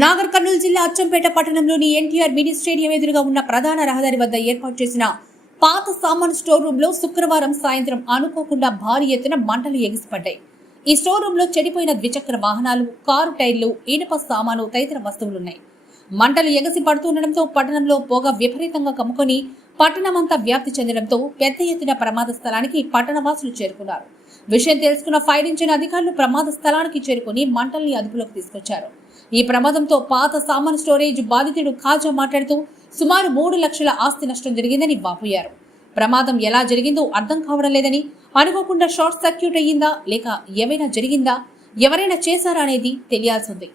నాగర్ కర్నూలు జిల్లా అచ్చంపేట పట్టణంలోని NTR mini stadium ఎదురుగా ఉన్న ప్రధాన రహదారి వద్ద ఏర్పాటు చేసిన పాత సామాను స్టోర్ రూమ్ లో శుక్రవారం సాయంత్రం అనుకోకుండా భారీ ఎత్తున మంటలు ఎగిసిపడ్డాయి. ఈ స్టోర్ రూమ్ లో చెడిపోయిన ద్విచక్ర వాహనాలు, కారు టైర్లు, ఇనుప సామాను తదితర వస్తువులున్నాయి. మంటలు ఎగసి పడుతుండటంతో పట్టణంలో పొగ విపరీతంగా కమ్ముకొని పట్టణమంతా వ్యాప్తి చెందడంతో పెద్ద ఎత్తున ప్రమాద స్థలానికి పట్టణవాసులు చేరుకున్నారు. విషయం తెలుసుకున్న ఫైర్ ఇంజిన్ అధికారులు ప్రమాద స్థలానికి చేరుకుని మంటల్ని అదుపులోకి తీసుకొచ్చారు. ఈ ప్రమాదంతో పాత సామాన్ స్టోరేజ్ బాధితుడు ఖాజా మాట్లాడుతూ సుమారు 3 లక్షల ఆస్తి నష్టం జరిగిందని వాపోయారు. ప్రమాదం ఎలా జరిగిందో అర్థం కావడం లేదని, అనుకోకుండా షార్ట్ సర్క్యూట్ అయ్యిందా లేక ఏమైనా జరిగిందా, ఎవరైనా చేశారా అనేది తెలియాల్సింది.